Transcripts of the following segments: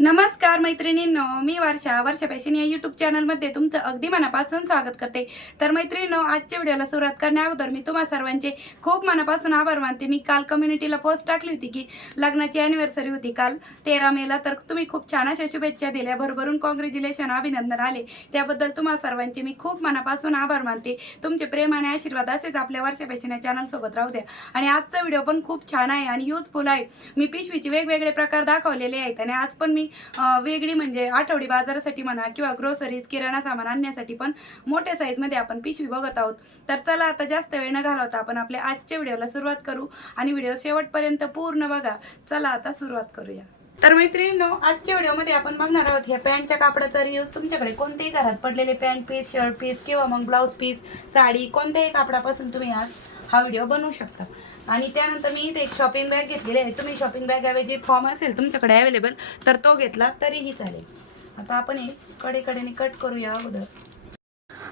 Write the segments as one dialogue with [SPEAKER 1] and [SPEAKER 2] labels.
[SPEAKER 1] नमस्कार मैत्रिणींनो मी वर्षा. वर्षा फॅशन या युट्यूब चॅनलमध्ये तुमचं अगदी मनापासून स्वागत करते. तर मैत्रिणींनो आजच्या व्हिडिओला सुरुवात करण्या अगोदर मी तुम्हा सर्वांचे खूप मनापासून आभार मानते. मी काल कम्युनिटीला पोस्ट टाकली होती की लग्नाची अॅनिव्हर्सरी होती काल तेरा मेला. तर तुम्ही खूप छान अशा शुभेच्छा दिल्या. भरभरून कॉंग्रॅच्युलेशन अभिनंदन आले. त्याबद्दल तुम्हा सर्वांचे मी खूप मनापासून आभार मानते. तुमचे प्रेम आणि आशीर्वाद असेच आपल्या वर्षा फॅशन या चॅनलसोबत राहू द्या. आणि आजचा व्हिडिओ पण खूप छान आहे आणि युजफुल आहे. मी पिशवीचे वेगवेगळे प्रकार दाखवलेले आहेत आणि आज पण मी वेगळी म्हणजे आठवडी बाजारासाठी म्हणा किंवा ग्रोसरीज किराणा सामान आणण्यासाठी पण मोठ्या साईजमध्ये आपण पिशवी बघत आहोत. तर चला आता जास्त वेळ न घालवता आपण आपल्या आजच्या व्हिडिओला सुरुवात करू आणि व्हिडिओ शेवटपर्यंत पूर्ण बघा. चला आता सुरुवात करूया. तर मैत्रिणींनो आजच्या व्हिडिओमध्ये आपण बघणार आहोत ह्या पॅन्टच्या कापडाचा रियूज तुमच्याकडे कोणतेही घरात पडलेले पॅन्ट पीस शर्ट पीस किंवा मग ब्लाऊज पीस साडी कोणत्याही कापडापासून तुम्ही आज हा व्हिडिओ बनवू शकता. आणि त्यानंतर मी इथे एक शॉपिंग बॅग घेतलेली आहे. तुम्ही शॉपिंग बॅग ऐवजी फॉर्म असेल तुमच्याकडे अवेलेबल तर तो घेतला तरीही चालेल. आता आपण हे कडेकडेने कट करूया अगोदर.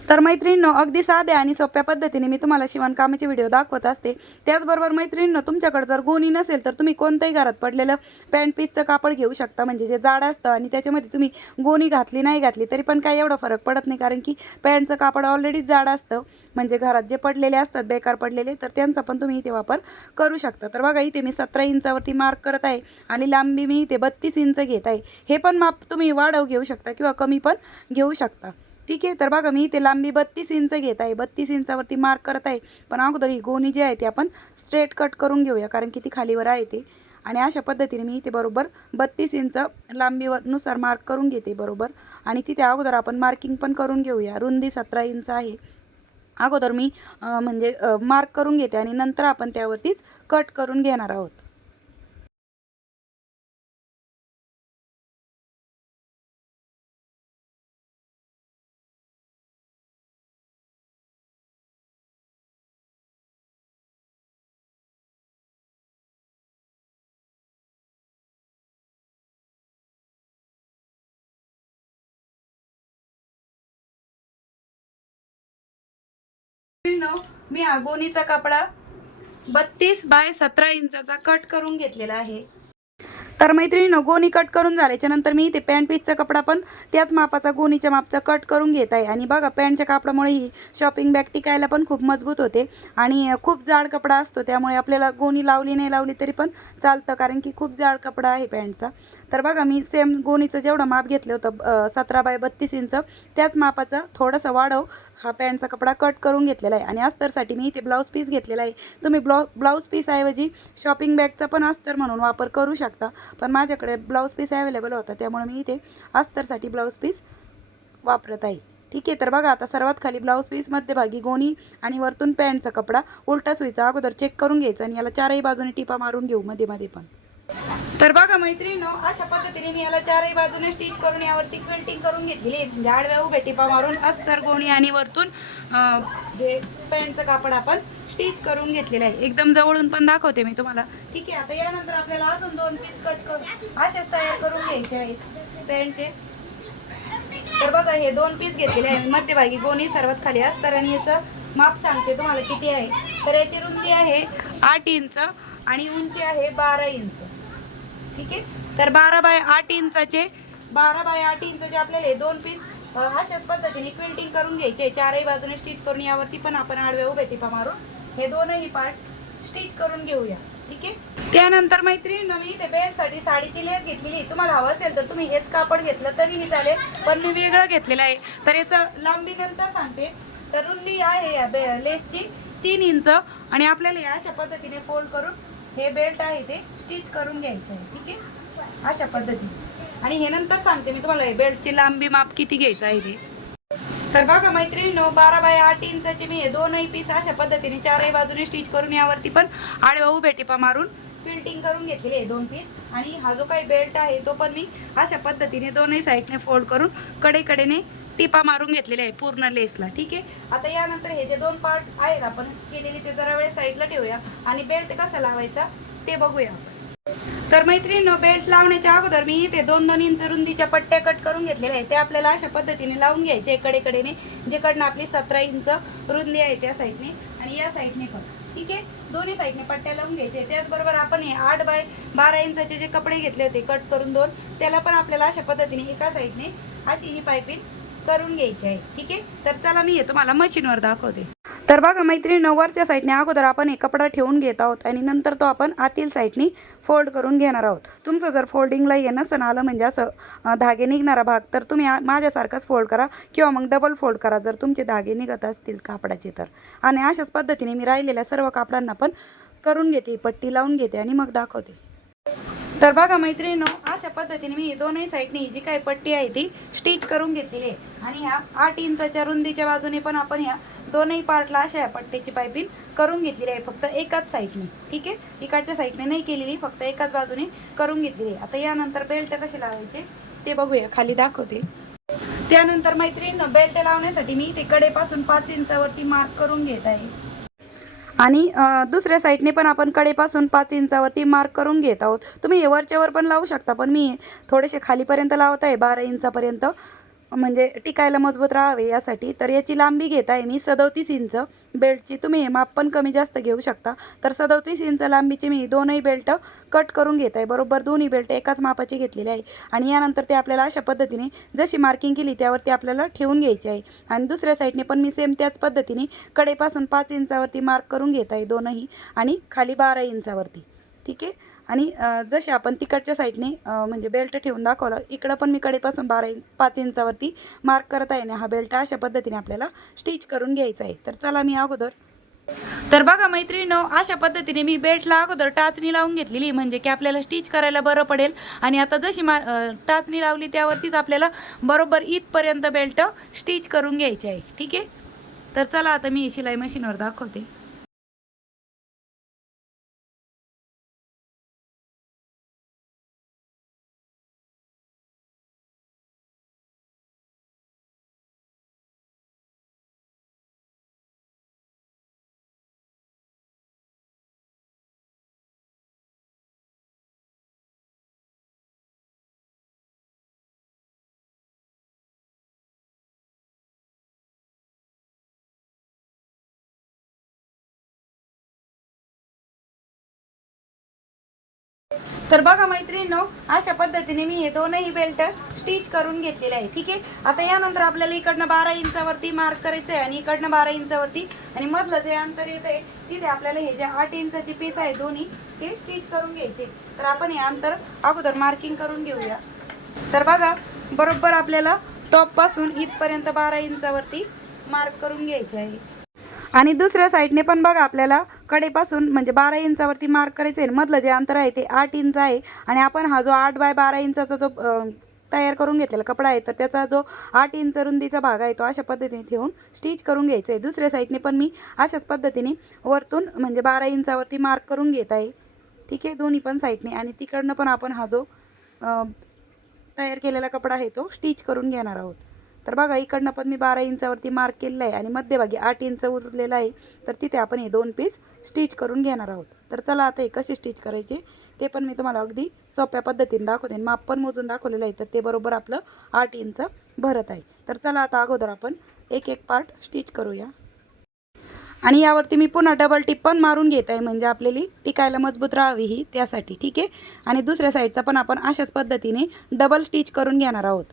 [SPEAKER 1] तर मैत्रिणींनो अगदी साध्या आणि सोप्या पद्धतीने मी तुम्हाला शिवणकामाचे व्हिडिओ दाखवत असते. त्याचबरोबर मैत्रिणींनो तुमच्याकडे जर गोणी नसेल तर तुम्ही कोणत्याही घरात पडलेलं पॅन्ट पीसचं कापड घेऊ शकता. म्हणजे जे जाड असतं आणि त्याच्यामध्ये तुम्ही गोणी घातली नाही घातली तरी पण काही एवढा फरक पडत नाही. कारण की पॅन्टचं कापड ऑलरेडी जाड असतं. म्हणजे घरात जे पडलेले असतात बेकार पडलेले तर त्यांचा पण तुम्ही इथे वापर करू शकता. तर बघा इथे मी सतरा इंचावरती मार्क करत आहे आणि लांबी मी इथे बत्तीस इंच घेत आहे. हे पण माप तुम्ही वाढव घेऊ शकता किंवा कमी पण घेऊ शकता. ठीक आहे तर बघा मी इथे लांबी बत्तीस इंच घेत आहे. बत्तीस इंचावरती मार्क करत आहे. पण अगोदर ही गोणी जी आहे ती आपण स्ट्रेट कट करून घेऊया कारण की ती खालीवर आहे ते. आणि अशा पद्धतीने मी इथे बरोबर बत्तीस इंच लांबीवरनुसार मार्क करून घेते बरोबर. आणि तिथे अगोदर आपण मार्किंग पण करून घेऊया. रुंदी सतरा इंच आहे. अगोदर मी म्हणजे मार्क करून घेते आणि नंतर आपण त्यावरतीच कट करून घेणार आहोत. मी हा गोणीचा कपडा बत्तीस बाय सतरा इंचाचा कट करून घेतलेला आहे. तर मैत्रिणीनं गोणी कट करून झाल्याच्यानंतर मी ते पॅन्ट पीसचा कपडा पण त्याच मापाचा गोणीच्या मापचा कट करून घेत आहे. आणि बघा पॅन्टच्या कापडामुळे ही शॉपिंग बॅग टिकायला पण खूप मजबूत होते. आणि खूप जाड कपडा असतो त्यामुळे आपल्याला गोणी लावली नाही लावली तरी पण चालतं कारण की खूप जाड कपडा आहे पॅन्टचा. तर बघा मी सेम गोणीचं जेवढं माप घेतलं होतं सतरा बाय बत्तीस इंच त्याच मापाचं थोडंसं वाढव. हा पॅन्टचा कपडा कट करून घेतलेला आहे. आणि अस्तरसाठी मी इथे ब्लाऊज पीस घेतलेला आहे. तुम्ही ब्लाउ ब्लाऊज पीसऐवजी शॉपिंग बॅगचा पण अस्तर म्हणून वापर करू शकता. पण माझ्याकडे ब्लाऊज पीस अवेलेबल होता. त्यामुळे मी इथे अस्तरसाठी ब्लाऊज पीस वापरत आहे. ठीक आहे तर बघा आता सर्वात खाली ब्लाऊज पीस मध्यभागी गोणी आणि वरतून पॅन्टचा कपडा. उलटा सुईचा अगोदर चेक करून घ्यायचा आणि याला चारही बाजूने टिपा मारून घेऊ मध्ये मध्ये पण. तर बघा मैत्रिणीनो अशा पद्धतीने मी याला चारही बाजूने स्टिच करून यावरती क्विल्टिंग करून घेतलेली आहे. म्हणजे आडव्या उभ्या टिपा मारून अस्तर गोणी आणि वरतून हे जे पॅन्टचं कापड आपण स्टिच करून घेतलेलं आहे. एकदम जवळून पण दाखवते मी तुम्हाला. ठीक आहे आता यानंतर आपल्याला अजून दोन पीस कट करून असेच तयार करून घ्यायचे आहेत पॅन्टचे तर बघा हे दोन पीस घेतलेले आहे मध्यभागी गोणी सर्वात खाली अस्तर आणि याचं माप सांगते तुम्हाला किती आहे. तर याची रुंदी आहे आठ इंच आणि उंची आहे बारा इंच. ठीक आहे? तर बारा बाय आठ इंचाचे बारा बाय आठ इंचाचे आपल्याला हे दोन पीस अशाच पद्धतीने क्विंटिंग करून घ्यायचे. चारही बाजूने स्टिच करून यावरती पण आपण आडव्या उभ्या टिपा मारून हे दोनही पार्ट स्टिच करून घेऊया. ठीक आहे? त्यानंतर मैत्रीण मी इथे बेडसाठी साडीची लेस घेतलेली तुम्हाला हवं असेल तर तुम्ही हेच कापड घेतलं तरीही चालेल पण मी वेगळं घेतलेलं आहे. तर याचं लांबी नंतर सांगते. तर रुंदी आहे या बे लेसची तीन इंच आणि आपल्याला अशा पद्धतीने फोल्ड करून हे बेल्ट आहे ते स्टिच करून घ्यायचं आहे ठीक आहे? अशा पद्धतीने. आणि हे नंतर सांगते मी तुम्हाला हे बेल्टची लांबी माप किती घ्यायचं आहे ते. तर बघा मैत्रिणीनो बारा बाय आठ इंचाचे मी हे दोनही पीस अशा पद्धतीने चारही बाजूने स्टिच करून यावरती पण आडव्या उभ्या टिपा मारून फिल्टिंग करून घेतलेले दोन पीस आणि हा जो काही बेल्ट आहे तो पण मी अशा पद्धतीने दोनही साईडने फोल्ड करून कडेकडेने टिपा मारून घेतलेले आहे पूर्ण लेसला ठीक आहे? आता यानंतर हे जे दोन पार्ट आहेत आपण केलेले ते जरा वेळ साईडला ठेवूया. आणि बेल्ट कसा लावायचा ते बघूया आपण. तर मैत्रिणीनं बेल्ट लावण्याच्या अगोदर मी इथे दोन दोन इंच रुंदीच्या पट्ट्या कट करून घेतलेल्या आहेत. ते आपल्याला अशा पद्धतीने लावून घ्यायचे कडेकडेने. जिकडनं आपली सतरा इंच रुंदी आहे त्या साईडने आणि या साईडने कट ठीक आहे? दोन्ही साईडने पट्ट्या लावून घ्यायचे त्याचबरोबर आपण हे आठ बाय बारा इंचाचे जे कपडे घेतले होते कट करून दोन त्याला पण आपल्याला अशा पद्धतीने एका साईडने अशी ही पायपिंग करून घ्यायची आहे. ठीक आहे? तर चला मी हे तुम्हाला मशीनवर दाखवते. तर बघा मैत्रिणी नऊवारच्या साईडने अगोदर आपण एक कपडा ठेवून घेत आहोत आणि नंतर तो आपण आतील साईडनी फोल्ड करून घेणार आहोत. तुमचं जर फोल्डिंगला येणं सण आलं म्हणजे असं धागे निघणारा भाग तर तुम्ही माझ्यासारखाच फोल्ड करा किंवा मग डबल फोल्ड करा जर तुमचे धागे निघत असतील कापडाचे तर. आणि अशाच पद्धतीने मी राहिलेल्या सर्व कापडांना पण करून घेते पट्टी लावून घेते आणि मग दाखवते. तर बघा मैत्रिणीनो अशा पद्धतीने मी दोनही साईडनी जी काही पट्टी आहे ती स्टिच करून घेतलेली आहे. आणि ह्या आठ इंचाच्या रुंदीच्या बाजूने पण आपण ह्या दोनही पार्टला अशा या पट्टीची पायपिंग करून घेतलेली आहे फक्त एकाच साईडने. ठीक आहे? इकडच्या साईडने नाही केलेली फक्त एकाच बाजूने करून घेतलेली आहे. आता यानंतर बेल्ट कसे लावायचे ते बघूया खाली दाखवते. त्यानंतर मैत्रिणीनं बेल्ट लावण्यासाठी मी ते कडेपासून पाच इंचावरती मार्क करून घेत आहे. आणि दुसऱ्या साईडने पण आपण कडेपासून पाच इंचावरती मार्क करून घेत आहोत. तुम्ही हे वरच्यावर पण लावू शकता पण मी थोडेसे खालीपर्यंत लावत आहे बारा इंचापर्यंत. म्हणजे टिकायला मजबूत राहावे यासाठी. तर याची लांबी घेत आहे मी सदोतीस इंच. बेल्टची तुम्ही हे माप पण कमी जास्त घेऊ शकता. तर सदोतीस इंच लांबीची मी दोनही बेल्ट कट करून घेत आहे. बरोबर दोन्ही बेल्ट एकाच मापाची घेतलेली आहे. आणि यानंतर ते आपल्याला अशा पद्धतीने जशी मार्किंग केली त्यावरती आपल्याला ठेवून घ्यायची आहे. आणि दुसऱ्या साईडने पण मी सेम त्याच पद्धतीने कडेपासून पाच इंचावरती मार्क करून घेत आहे दोनही. आणि खाली बारा इंचावरती. ठीक आहे? आणि जसे आपण तिकडच्या साईडने म्हणजे बेल्ट ठेवून दाखवलं इकडं पण मी कडेपासून बारा इंच पाच इंचावरती मार्क करत आहे ना हा बेल्ट अशा पद्धतीने आपल्याला स्टिच करून घ्यायचा आहे. तर चला मी अगोदर. तर बघा मैत्रिणीनो अशा पद्धतीने मी बेल्टला अगोदर टाचणी लावून घेतलेली म्हणजे की आपल्याला स्टिच करायला बरं पडेल. आणि आता जशी मा टाचणी लावली त्यावरतीच आपल्याला बरोबर इथपर्यंत बेल्ट स्टिच करून घ्यायची आहे. ठीक आहे? तर चला आता मी शिलाई मशीनवर दाखवते. तर बघा मैत्रिणींनो अशा पद्धतीने मी हे दोनही बेल्ट स्टिच करून घेतलेले आहे. ठीक आहे? आता यानंतर आपल्याला इकडनं बारा इंचावरती मार्क करायचं आहे आणि इकडनं बारा इंचावरती. आणि मधलं जे अंतर येत आहे तिथे आपल्याला हे जे आठ इंचाचे पीस आहे दोन्ही ते स्टिच करून घ्यायचे. तर आपण हे अंतर अगोदर मार्किंग करून घेऊया. तर बघा बरोबर आपल्याला टॉपपासून इथपर्यंत बारा इंचावरती मार्क करून घ्यायचे आहे. आणि दुसऱ्या साईडने पण बघा आपल्याला कडेपासून म्हणजे बारा इंचावरती मार्क करायचं आहे. मधलं जे अंतर आहे ते आठ इंच आहे. आणि आपण हा जो आठ बाय बारा इंचाचा जो तयार करून घेतलेला कपडा आहे तर त्याचा जो आठ इंच रुंदीचा भाग आहे तो अशा पद्धतीने ठेवून स्टिच करून घ्यायचा आहे. दुसऱ्या साईडने पण मी अशाच पद्धतीने वरतून म्हणजे बारा इंचावरती मार्क करून घेत आहे. ठीक आहे? दोन्ही पण साईडने आणि तिकडनं पण आपण हा जो तयार केलेला कपडा आहे तो स्टिच करून घेणार आहोत. तर बघा इकडनं पण मी बारा इंचावरती मार्क केलेला आहे आणि मध्यभागी आठ इंच उरलेला आहे. तर तिथे आपण हे दोन पीस स्टिच करून घेणार आहोत. तर चला आता हे कसे स्टिच करायचे ते पण मी तुम्हाला अगदी सोप्या पद्धतीने दाखवते माप पण मोजून दाखवलेलं आहे. तर ते बरोबर आपलं आठ इंच भरत आहे. तर चला आता अगोदर आपण एक एक पार्ट स्टिच करूया. आणि यावरती मी पुन्हा डबल टिप पण मारून घेत आहे म्हणजे आपल्याली टिकायला मजबूत राहावी ही त्यासाठी ठीक आहे? आणि दुसऱ्या साईडचा पण आपण अशाच पद्धतीने डबल स्टिच करून घेणार आहोत.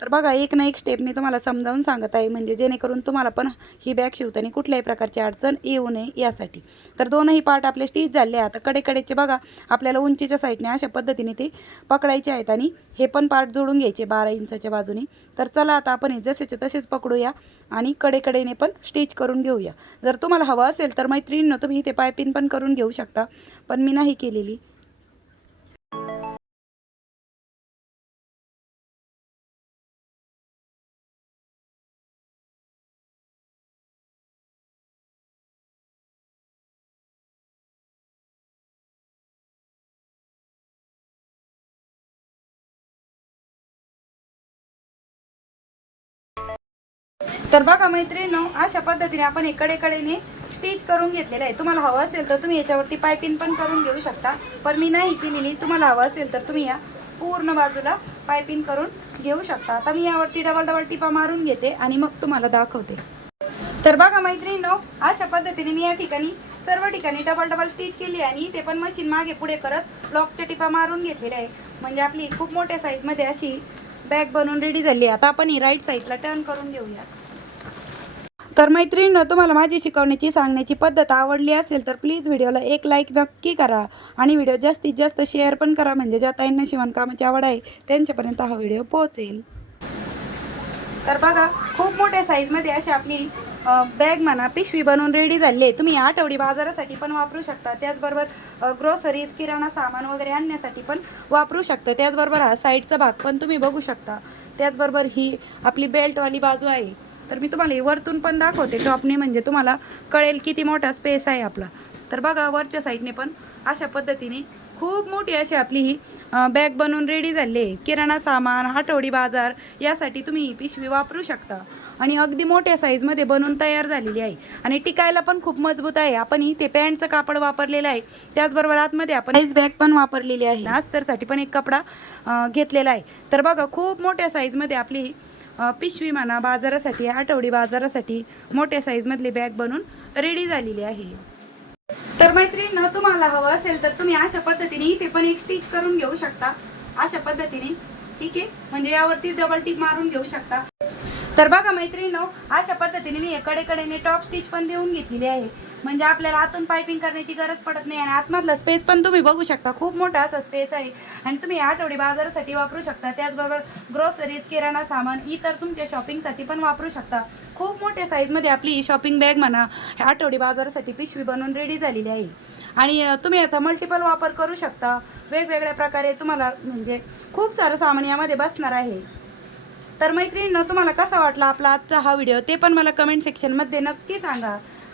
[SPEAKER 1] तर बघा एक ना एक स्टेप मी तुम्हाला समजावून सांगत आहे. म्हणजे जेणेकरून तुम्हाला पण ही बॅग शिवताना कुठल्याही प्रकारची अडचण येऊ नये यासाठी. तर दोनही पार्ट आपले स्टिच झाले आहे आता कडेकडेचे बघा आपल्याला उंचीच्या साईडने अशा पद्धतीने ते पकडायचे आहेत आणि हे पण पार्ट जोडून घ्यायचे बारा इंचाच्या बाजूने. तर चला आता आपण हे जसेचे तसेच पकडूया आणि कडेकडेने पण स्टिच करून घेऊया. जर तुम्हाला हवं असेल तर मैत्रिणीनं तुम्ही इथे पायपिन पण करून घेऊ शकता. पण मी नाही केलेली. तर बघा मैत्रिणींनो अशा पद्धतीने आपण हे कडेकडेने स्टिच करून घेतलेलं आहे. तुम्हाला हवं असेल तर तुम्ही याच्यावरती पायपिंग पण करून घेऊ शकता. पण मी नाही केलेली. तुम्हाला हवं असेल तर तुम्ही या पूर्ण बाजूला पायपिंग करून घेऊ शकता. आता मी यावरती डबल डबल टिपा मारून घेते आणि मग तुम्हाला दाखवते. तर बघा मैत्रिणींनो अशा पद्धतीने मी या ठिकाणी सर्व ठिकाणी डबल डबल स्टिच केली आणि ते पण मशीन मागे पुढे करत लॉकच्या टिपा मारून घेतलेल्या आहे. म्हणजे आपली खूप मोठ्या साईजमध्ये अशी बॅग बनवून रेडी झाली आहे. आता आपण ही राईट साईडला टर्न करून घेऊया तर मैत्रिणींनो तुम्हाला माझी शिकवण्याची सांगण्याची पद्धत आवडली असेल तर प्लीज व्हिडिओला एक लाईक नक्की करा. आणि व्हिडिओ जास्तीत जास्त शेअर पण करा म्हणजे ज्या ताईंना शिवणकामाची आवड आहे त्यांच्यापर्यंत हा व्हिडिओ पोहोचेल. तर बघा खूप मोठ्या साईजमध्ये अशी आपली बॅग म्हणा पिशवी बनवून रेडी झाली आहे. तुम्ही आठवडी बाजारासाठी पण वापरू शकता. त्याचबरोबर ग्रोसरीज किराणा सामान वगैरे आणण्यासाठी पण वापरू शकता. त्याचबरोबर हा साईडचा भाग पण तुम्ही बघू शकता. त्याचबरोबर ही आपली बेल्टवाली बाजू आहे. तर मी तुम्हाला ही वरतून पण दाखवते. टॉपने म्हणजे तुम्हाला कळेल किती मोठा स्पेस आहे आपला. तर बघा वरच्या साईडने पण अशा पद्धतीने खूप मोठी अशी आपली ही बॅग बनवून रेडी झाली आहे. किराणा सामान आठवडी बाजार यासाठी तुम्ही ही पिशवी वापरू शकता. आणि अगदी मोठ्या साईजमध्ये बनवून तयार झालेली आहे. आणि टिकायला पण खूप मजबूत आहे. आपण इथे पॅन्टचं कापड वापरलेलं आहे. त्याचबरोबर आतमध्ये आपण आईस बॅग पण वापरलेली आहे. अस्तरसाठी पण एक कपडा घेतलेला आहे. तर बघा खूप मोठ्या साईजमध्ये आपली ही, पिशवी म्हणा बाजारासाठी आठवडी बाजारासाठी मोठ्या साईजमधली बॅग बनवून रेडी झालेली आहे. तर मैत्रिणींनो तुम्हाला हवं असेल तर तुम्ही अशा पद्धतीने इथे पण एक स्टिच करून घेऊ शकता. अशा पद्धतीने ठीक आहे? म्हणजे यावरती डबल टिक मारून घेऊ शकता. तर बघा मैत्रिणी अशा पद्धतीने मी हे कडेकडेने टॉप स्टिच पण देऊन घेतलेली आहे. म्हणजे आपल्याला आतून पायपिंग करण्याची गरज पडत नाही आणि आतमधला स्पेस पण तुम्ही बघू शकता. खूप मोठा असा स्पेस आहे. आणि तुम्ही आठवडी बाजारासाठी वापरू शकता. त्याचबरोबर ग्रोसरीज किराणा सामान इतर तुमच्या शॉपिंगसाठी पण वापरू शकता. खूप मोठ्या साईजमध्ये आपली शॉपिंग बॅग म्हणा ह्या आठवडी बाजारासाठी पिशवी बनवून रेडी झालेली आहे. आणि तुम्ही याचा मल्टिपल वापर करू शकता. वेगवेगळ्या प्रकारे तुम्हाला म्हणजे खूप सारं सामान यामध्ये बसणार आहे. तर मैत्रिणींना तुम्हाला कसा वाटला आपला आजचा हा व्हिडिओ ते पण मला कमेंट सेक्शनमध्ये नक्की सांगा.